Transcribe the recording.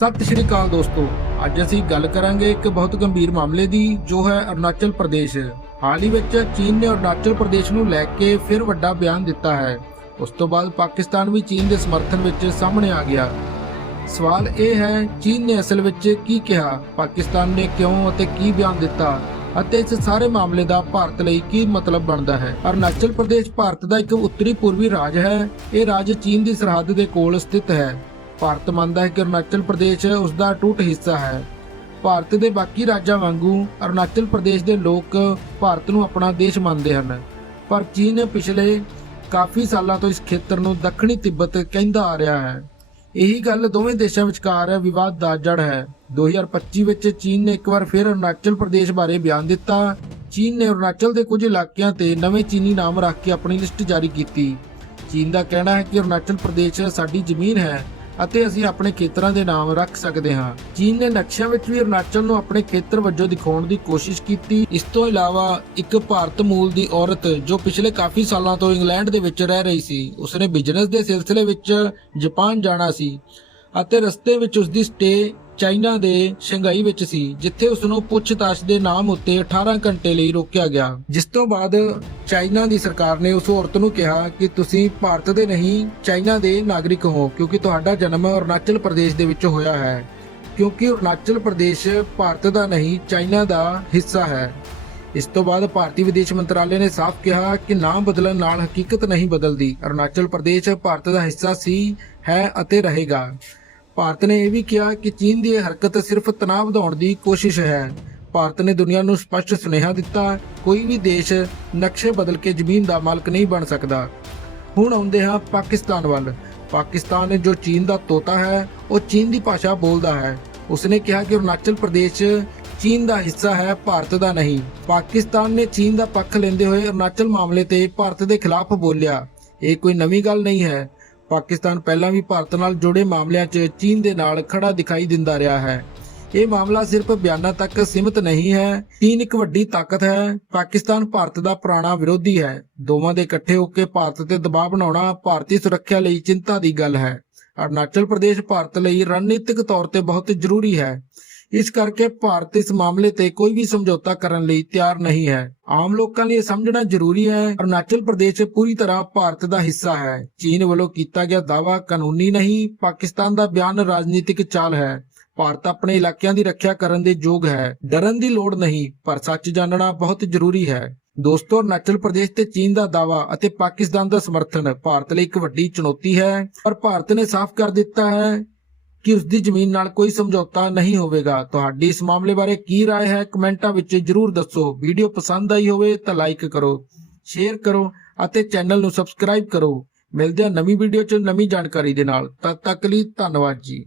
ਸਤਿ ਸ਼੍ਰੀ ਅਕਾਲ ਦੋਸਤੋ। ਅੱਜ ਅਸੀਂ ਗੱਲ ਕਰਾਂਗੇ ਇੱਕ ਬਹੁਤ ਗੰਭੀਰ ਮਾਮਲੇ ਦੀ, ਜੋ ਹੈ ਅਰੁਣਾਚਲ ਪ੍ਰਦੇਸ਼। ਹਾਲ ਹੀ ਵਿੱਚ ਚੀਨ ਨੇ ਅਰੁਣਾਚਲ ਪ੍ਰਦੇਸ਼ ਨੂੰ ਲੈ ਕੇ ਫਿਰ ਵੱਡਾ ਬਿਆਨ ਦਿੱਤਾ ਹੈ। ਉਸ ਤੋਂ ਬਾਅਦ ਪਾਕਿਸਤਾਨ ਵੀ ਚੀਨ ਦੇ ਸਮਰਥਨ ਵਿੱਚ ਸਾਹਮਣੇ ਆ ਗਿਆ। ਸਵਾਲ ਇਹ ਹੈ, ਚੀਨ ਨੇ ਅਸਲ ਵਿੱਚ ਕੀ ਕਿਹਾ? ਪਾਕਿਸਤਾਨ ਨੇ ਕਿਉਂ ਅਤੇ ਕੀ ਬਿਆਨ ਦਿੱਤਾ? ਅਤੇ ਇਸ ਸਾਰੇ ਮਾਮਲੇ ਦਾ ਭਾਰਤ ਲਈ ਕੀ ਮਤਲਬ ਬਣਦਾ ਹੈ? ਅਰੁਣਾਚਲ ਪ੍ਰਦੇਸ਼ ਭਾਰਤ ਦਾ ਇੱਕ ਉੱਤਰੀ ਪੂਰਬੀ ਰਾਜ ਹੈ। ਇਹ ਰਾਜ ਚੀਨ ਦੀ ਸਰਹੱਦ ਦੇ ਕੋਲ ਸਥਿਤ ਹੈ। ਭਾਰਤ ਮੰਨਦਾ ਹੈ ਕਿ ਅਰੁਣਾਚਲ ਪ੍ਰਦੇਸ਼ ਉਸ ਦਾ ਟੁੱਟ ਹਿੱਸਾ ਹੈ। ਭਾਰਤ ਦੇ ਬਾਕੀ ਰਾਜਾਂ ਵਾਂਗੂ ਅਰੁਣਾਚਲ ਪ੍ਰਦੇਸ਼ ਦੇ ਲੋਕ ਭਾਰਤ ਨੂੰ ਆਪਣਾ ਦੇਸ਼ ਮੰਨਦੇ ਹਨ। ਪਰ ਚੀਨ ਪਿਛਲੇ ਕਾਫੀ ਸਾਲਾਂ ਤੋਂ ਇਸ ਖੇਤਰ ਨੂੰ ਦੱਖਣੀ ਤਿੱਬਤ ਕਹਿੰਦਾ ਆ ਰਿਹਾ ਹੈ। ਇਹੀ ਗੱਲ ਦੋਵੇਂ ਦੇਸ਼ਾਂ ਵਿਚਕਾਰ ਵਿਵਾਦ ਦਾ ਜੜ ਹੈ। 2025 ਵਿੱਚ ਚੀਨ ਨੇ ਇੱਕ ਵਾਰ ਫਿਰ ਅਰੁਣਾਚਲ ਪ੍ਰਦੇਸ਼ ਬਾਰੇ ਬਿਆਨ ਦਿੱਤਾ। ਚੀਨ ਨੇ ਅਰੁਣਾਚਲ ਦੇ ਕੁਝ ਇਲਾਕਿਆਂ ਤੇ ਨਵੇਂ ਚੀਨੀ ਨਾਮ ਰੱਖ ਕੇ ਆਪਣੀ ਲਿਸਟ ਜਾਰੀ ਕੀਤੀ। ਚੀਨ ਦਾ ਕਹਿਣਾ ਹੈ ਕਿ ਅਰੁਣਾਚਲ ਪ੍ਰਦੇਸ਼ ਸਾਡੀ ਜ਼ਮੀਨ ਹੈ। ਅਤੇ ਅਸੀਂ ਆਪਣੇ ਖੇਤਰਾਂ ਦੇ ਨਾਮ ਰੱਖ ਸਕਦੇ ਹਾਂ। ਚੀਨ ਨੇ ਨਕਸ਼ਿਆਂ ਵਿੱਚ ਵੀ ਅਰੁਣਾਚਲ ਨੂੰ ਆਪਣੇ ਖੇਤਰ ਵਜੋਂ ਦਿਖਾਉਣ ਦੀ ਕੋਸ਼ਿਸ਼ ਕੀਤੀ। ਇਸ ਤੋਂ ਇਲਾਵਾ ਇੱਕ ਭਾਰਤ ਮੂਲ ਦੀ ਔਰਤ ਜੋ ਪਿਛਲੇ ਕਾਫੀ ਸਾਲਾਂ ਤੋਂ ਇੰਗਲੈਂਡ ਦੇ ਵਿੱਚ ਰਹਿ ਰਹੀ ਸੀ, ਉਸਨੇ ਬਿਜ਼ਨਸ ਦੇ ਸਿਲਸਿਲੇ ਵਿੱਚ ਜਾਪਾਨ ਜਾਣਾ ਸੀ ਅਤੇ ਰਸਤੇ ਵਿੱਚ ਉਸ ਦੀ ਸਟੇ ਚਾਈਨਾ ਦੇ ਸ਼ੰਘਾਈ ਵਿੱਚ ਸੀ, ਜਿੱਥੇ ਉਸ ਨੂੰ ਪੁੱਛਤਾਛ ਦੇ ਨਾਮ ਉੱਤੇ 18 ਘੰਟੇ ਲਈ ਰੋਕਿਆ ਗਿਆ। ਜਿਸ ਤੋਂ ਬਾਅਦ ਚਾਈਨਾ ਦੀ ਸਰਕਾਰ ਨੇ ਉਸ ਔਰਤ ਨੂੰ ਕਿਹਾ ਕਿ ਤੁਸੀਂ ਭਾਰਤ ਦੇ ਨਹੀਂ, ਚਾਈਨਾ ਦੇ ਨਾਗਰਿਕ ਹੋ, ਕਿਉਂਕਿ ਤੁਹਾਡਾ ਜਨਮ ਅਰੁਣਾਚਲ ਪ੍ਰਦੇਸ਼ ਦੇ ਵਿੱਚ ਹੋਇਆ ਹੈ। ਕਿਉਂਕਿ ਅਰੁਣਾਚਲ ਪ੍ਰਦੇਸ਼ ਭਾਰਤ ਦਾ ਨਹੀਂ, ਚਾਈਨਾ ਦਾ ਹਿੱਸਾ ਹੈ। ਇਸ ਤੋਂ ਬਾਅਦ ਭਾਰਤੀ ਵਿਦੇਸ਼ ਮੰਤਰਾਲੇ ਨੇ ਸਾਫ਼ ਕਿਹਾ ਕਿ ਨਾਮ ਬਦਲਣ ਨਾਲ ਹਕੀਕਤ ਨਹੀਂ ਬਦਲਦੀ। ਅਰੁਣਾਚਲ ਪ੍ਰਦੇਸ਼ ਭਾਰਤ ਦਾ ਹਿੱਸਾ ਸੀ, ਹੈ ਅਤੇ ਰਹੇਗਾ। ਭਾਰਤ ਨੇ ਇਹ ਵੀ ਕਿਹਾ ਕਿ ਚੀਨ ਦੀ ਇਹ ਹਰਕਤ ਸਿਰਫ ਤਣਾਅ ਵਧਾਉਣ ਦੀ ਕੋਸ਼ਿਸ਼ ਹੈ। ਭਾਰਤ ਨੇ ਦੁਨੀਆ ਨੂੰ ਸਪਸ਼ਟ ਸੁਨੇਹਾ ਦਿੱਤਾ, ਕੋਈ ਵੀ ਦੇਸ਼ ਨਕਸ਼ੇ ਬਦਲ ਕੇ ਜ਼ਮੀਨ ਦਾ ਮਾਲਕ ਨਹੀਂ ਬਣ ਸਕਦਾ। ਹੁਣ ਆਉਂਦੇ ਹਾਂ ਪਾਕਿਸਤਾਨ ਵੱਲ। ਪਾਕਿਸਤਾਨ ਜੋ ਚੀਨ ਦਾ ਤੋਤਾ ਹੈ, ਉਹ ਚੀਨ ਦੀ ਭਾਸ਼ਾ ਬੋਲਦਾ ਹੈ। ਉਸਨੇ ਕਿਹਾ ਕਿ ਅਰੁਣਾਚਲ ਪ੍ਰਦੇਸ਼ ਚੀਨ ਦਾ ਹਿੱਸਾ ਹੈ, ਭਾਰਤ ਦਾ ਨਹੀਂ। ਪਾਕਿਸਤਾਨ ਨੇ ਚੀਨ ਦਾ ਪੱਖ ਲੈਂਦੇ ਹੋਏ ਅਰੁਣਾਚਲ ਮਾਮਲੇ ਤੇ ਭਾਰਤ ਦੇ ਖਿਲਾਫ ਬੋਲਿਆ। ਇਹ ਕੋਈ ਨਵੀਂ ਗੱਲ ਨਹੀਂ ਹੈ। ਪਾਕਿਸਤਾਨ ਪਹਿਲਾਂ ਵੀ ਭਾਰਤ ਨਾਲ ਜੁੜੇ ਮਾਮਲਿਆਂ 'ਚ ਚੀਨ ਦੇ ਨਾਲ ਖੜਾ ਦਿਖਾਈ ਦਿੰਦਾ ਰਿਹਾ ਹੈ। ਇਹ ਮਾਮਲਾ ਸਿਰਫ ਬਿਆਨਾਂ ਤੱਕ ਸੀਮਿਤ ਨਹੀਂ ਹੈ, ਚੀਨ ਇੱਕ ਵੱਡੀ ਤਾਕਤ ਹੈ, ਪਾਕਿਸਤਾਨ ਭਾਰਤ ਦਾ ਪੁਰਾਣਾ ਵਿਰੋਧੀ ਹੈ। ਦੋਵਾਂ ਦੇ ਇਕੱਠੇ ਹੋ ਕੇ ਭਾਰਤ ਤੇ ਦਬਾਅ ਬਣਾਉਣਾ ਭਾਰਤੀ ਸੁਰੱਖਿਆ ਲਈ ਚਿੰਤਾ ਦੀ ਗੱਲ ਹੈ। ਅਰੁਣਾਚਲ ਪ੍ਰਦੇਸ਼ ਭਾਰਤ ਲਈ ਰਣਨੀਤਿਕ ਤੌਰ ਤੇ ਬਹੁਤ ਜ਼ਰੂਰੀ ਹੈ। ਇਸ ਕਰਕੇ ਭਾਰਤ ਇਸ ਮਾਮਲੇ ਤੇ ਕੋਈ ਵੀ ਸਮਝੌਤਾ ਕਰਨ ਲਈ ਤਿਆਰ ਨਹੀਂ ਹੈ। ਆਮ ਲੋਕਾਂ ਲਈ ਸਮਝਣਾ ਜ਼ਰੂਰੀ ਹੈ। ਅਰੁਣਾਚਲ ਪ੍ਰਦੇਸ਼ ਪੂਰੀ ਤਰ੍ਹਾਂ ਭਾਰਤ ਦਾ ਹਿੱਸਾ ਹੈ। ਚੀਨ ਵੱਲੋਂ ਕੀਤਾ ਗਿਆ ਦਾਅਵਾ ਕਾਨੂੰਨੀ ਨਹੀਂ, ਪਾਕਿਸਤਾਨ ਦਾ ਬਿਆਨ ਰਾਜਨੀਤਿਕ ਚਾਲ ਹੈ। ਭਾਰਤ ਆਪਣੇ ਇਲਾਕਿਆਂ ਦੀ ਰੱਖਿਆ ਕਰਨ ਦੇ ਯੋਗ ਹੈ। ਡਰਨ ਦੀ ਲੋੜ ਨਹੀਂ, ਪਰ ਸੱਚ ਜਾਣਨਾ ਬਹੁਤ ਜ਼ਰੂਰੀ ਹੈ। ਦੋਸਤੋ, ਅਰੁਣਾਚਲ ਪ੍ਰਦੇਸ਼ ਤੇ ਚੀਨ ਦਾ ਦਾਅਵਾ ਅਤੇ ਪਾਕਿਸਤਾਨ ਦਾ ਸਮਰਥਨ ਭਾਰਤ ਲਈ ਇੱਕ ਵੱਡੀ ਚੁਣੌਤੀ ਹੈ। ਪਰ ਭਾਰਤ ਨੇ ਸਾਫ਼ ਕਰ ਦਿੱਤਾ ਹੈ। ਕਿ ਉਸ ਦੀ ਜ਼ਮੀਨ ਨਾਲ ਕੋਈ ਸਮਝੌਤਾ ਨਹੀਂ ਹੋਵੇਗਾ ਤੁਹਾਡੀ ਇਸ ਮਾਮਲੇ ਬਾਰੇ ਕੀ رائے ਹੈ ਕਮੈਂਟਾਂ ਵਿੱਚ ਜਰੂਰ ਦੱਸੋ ਵੀਡੀਓ ਪਸੰਦ ਆਈ ਹੋਵੇ ਤਾਂ ਲਾਈਕ ਕਰੋ ਸ਼ੇਅਰ ਕਰੋ ਅਤੇ ਚੈਨਲ ਨੂੰ ਸਬਸਕ੍ਰਾਈਬ ਕਰੋ ਮਿਲਦੇ ਹਾਂ ਨਵੀਂ ਵੀਡੀਓ 'ਚ ਨਵੀਂ ਜਾਣਕਾਰੀ ਦੇ ਨਾਲ ਤਦ ਤੱਕ ਲਈ ਧੰਨਵਾਦ ਜੀ